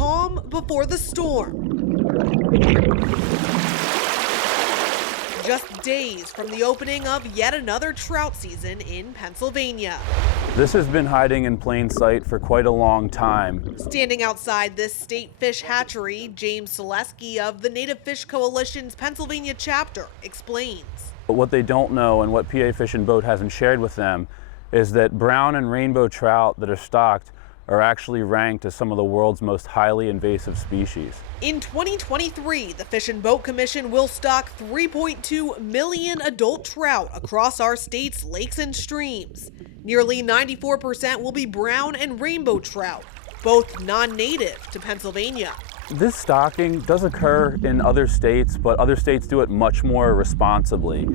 calm before the storm. Just days from the opening of yet another trout season in Pennsylvania. This has been hiding in plain sight for quite a long time. Standing outside this state fish hatchery, James Selesky of the Native Fish Coalition's Pennsylvania chapter explains. But what they don't know, and what PA Fish and Boat hasn't shared with them, is that brown and rainbow trout that are stocked are actually ranked as some of the world's most highly invasive species. In 2023, the Fish and Boat Commission will stock 3.2 million adult trout across our state's lakes and streams. Nearly 94% will be brown and rainbow trout, both non-native to Pennsylvania. This stocking does occur in other states, but other states do it much more responsibly.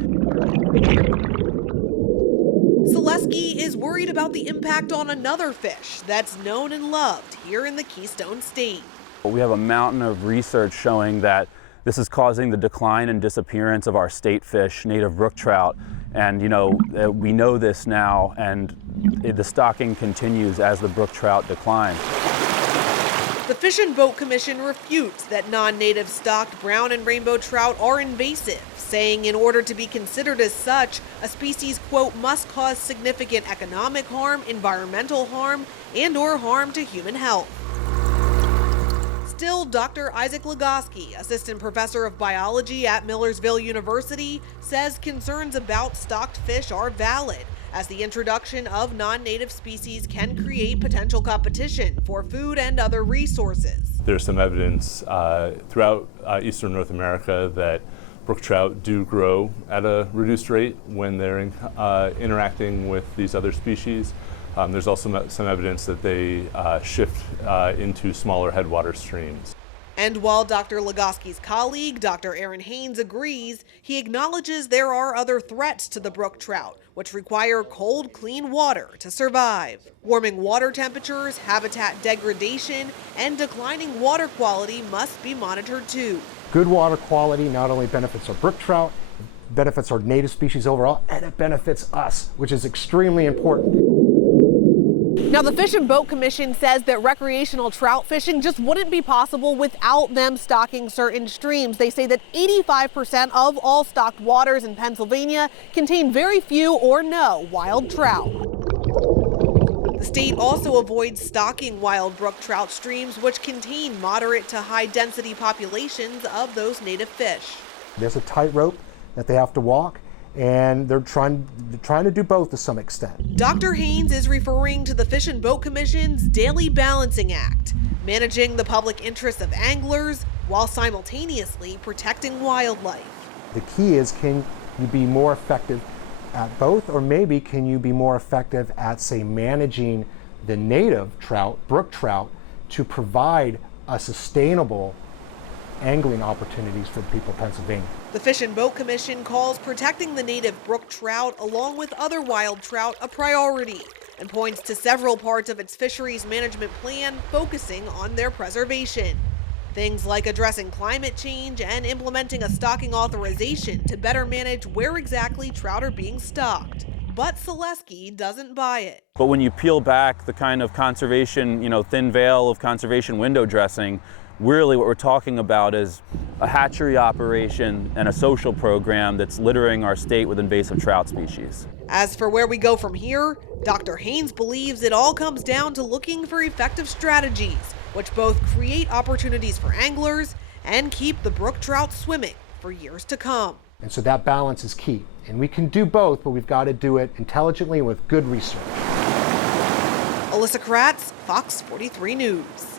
Selesky is worried about the impact on another fish that's known and loved here in the Keystone State. We have a mountain of research showing that this is causing the decline and disappearance of our state fish, native brook trout. And we know this now, and the stocking continues as the brook trout decline. The Fish and Boat Commission refutes that non-native stocked brown and rainbow trout are invasive, saying in order to be considered as such, a species, quote, must cause significant economic harm, environmental harm, and/or harm to human health. Still, Dr. Isaac Legoski, assistant professor of biology at Millersville University, says concerns about stocked fish are valid, as the introduction of non-native species can create potential competition for food and other resources. There's some evidence throughout eastern North America that brook trout do grow at a reduced rate when they're interacting with these other species. There's also some evidence that they shift into smaller headwater streams. And while Dr. Legoski's colleague, Dr. Aaron Haynes, agrees, he acknowledges there are other threats to the brook trout, which require cold, clean water to survive. Warming water temperatures, habitat degradation, and declining water quality must be monitored too. Good water quality not only benefits our brook trout, it benefits our native species overall, and it benefits us, which is extremely important. Now, the Fish and Boat Commission says that recreational trout fishing just wouldn't be possible without them stocking certain streams. They say that 85% of all stocked waters in Pennsylvania contain very few or no wild trout. The state also avoids stocking wild brook trout streams, which contain moderate to high density populations of those native fish. There's a tightrope that they have to walk, and they're trying to do both to some extent. Dr. Haynes is referring to the Fish and Boat Commission's Daily Balancing Act, managing the public interest of anglers while simultaneously protecting wildlife. The key is, can you be more effective at both, or maybe can you be more effective at, say, managing the native trout, brook trout, to provide a sustainable angling opportunities for the people of Pennsylvania. The Fish and Boat Commission calls protecting the native brook trout along with other wild trout a priority and points to several parts of its fisheries management plan focusing on their preservation. Things like addressing climate change and implementing a stocking authorization to better manage where exactly trout are being stocked. But Selesky doesn't buy it. But when you peel back the kind of conservation, thin veil of conservation window dressing, really what we're talking about is a hatchery operation and a social program that's littering our state with invasive trout species. As for where we go from here, Dr. Haynes believes it all comes down to looking for effective strategies, which both create opportunities for anglers and keep the brook trout swimming for years to come. And so that balance is key. And we can do both, but we've got to do it intelligently and with good research. Alyssa Kratz, Fox 43 News.